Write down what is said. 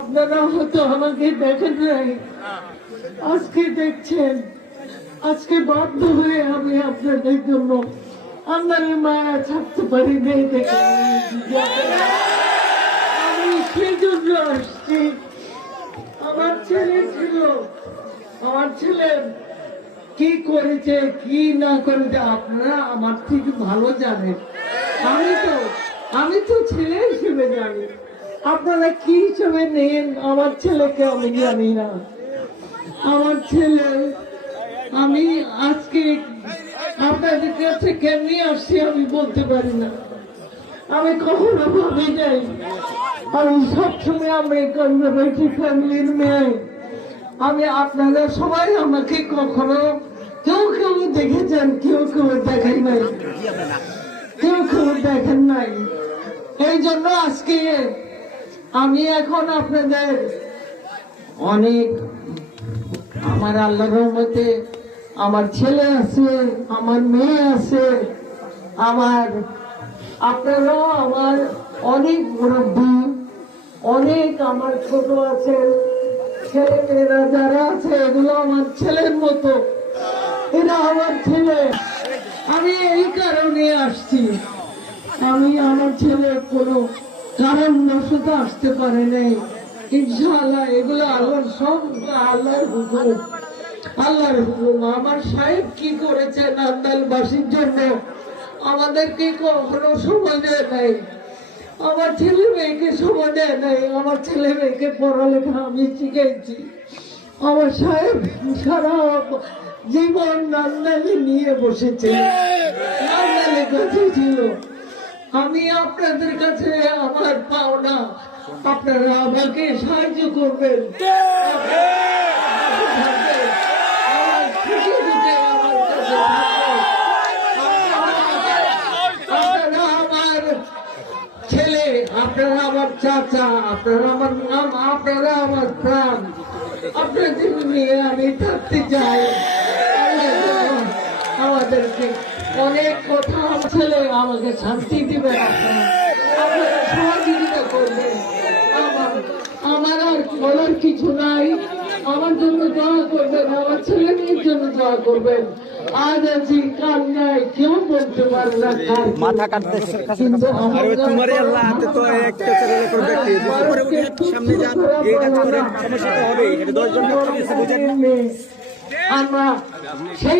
আপনারা হয়তো আমাকে দেখেন নাই, আজকে দেখছেন। আজকে বাধ্য হয়ে আমি আপনাদের জন্য আমার মায়া ছাড়তে পারি নাই দেখে আমি সেই জন্য আসছি। আমার ছেলে ছিল, আমার ছেলে কি করেছে কি না করেছে আপনারা আমার থেকে ভালো জানেন। আমি তো ছেলে হিসেবে জানি, আপনারা কি হিসেবে নেন আমার ছেলেকে আমি জানি না। আমার ছেলে আমি আজকে আপনাদের কাছে কেমনি আসছি আমি বলতে পারি না। আমি কখনো ভাবি নাই, আমি সবসময় আমি কনজারভেটিভ ফ্যামিলির মেয়ে। আমি আপনারা সবাই আমাকে কখনো কেউ কেউ দেখেছেন, কেউ কেউ দেখেন নাই, কেউ কেউ দেখেন নাই। এই জন্য আজকে আমি এখন আপনাদের অনেক, আমার আল্লাহর রহমতে আমার ছেলে আছে, আমার মেয়ে আছে, আপনারাও আমার অনেক মুরব্বী, অনেক আমার ছোট আছে, ছেলে মেয়েরা যারা আছে এগুলো আমার ছেলের মতো, এরা আমার ছেলে। আমি এই কারণে আসছি, আমি আমার ছেলে কোনো কারণবশত আসতে পারে নাই। ইনশাআল্লাহ এগুলো আল্লাহর, সব আল্লাহর হুকুম, আল্লাহর হুকুম। আমার সাহেব কি করেছে নান্দালবাসীর জন্য, আমাদেরকে কখনো সময় দেয় নাই, আমার ছেলে মেয়েকে সময় দেয় নাই। আমার ছেলে মেয়েকে পড়ালেখা আমি শিখেছি। আমার সাহেব সারা জীবন নান্দালি নিয়ে বসেছে, নান্দালি কাছে ছিল। আমি আপনাদের কাছে আমার পাওনা, আপনারা আমাকে সাহায্য করবেন। আপনারা আমার ছেলে, আপনারা আমার চাচা, আপনারা আমার নাম, আপনারা আমার প্রাণ। আপনাদের নিয়ে আমি থাকতে চাই। আমাদেরকে অনেক কথা, আমার ছেলে আমাকে শান্তি দিবেন, আপনারা সহযোগিতা করবেন। আমার আর বলার কিছু নাই। আমার জন্য দোয়া করবেন, আমার ছেলে মেয়ের জন্য দোয়া করবেন। আজ আছি কাল নাই, কেউ বলতে পারে না মাথা কাটতেছে, কিন্তু তোমারই আল্লাহ হাতে তো একটা চ্যানেল করে দেখতে সামনে যান, এই কাজ করে সমস্যা তো হবেই। এটা 10 জন বুঝেন। আমরা সেই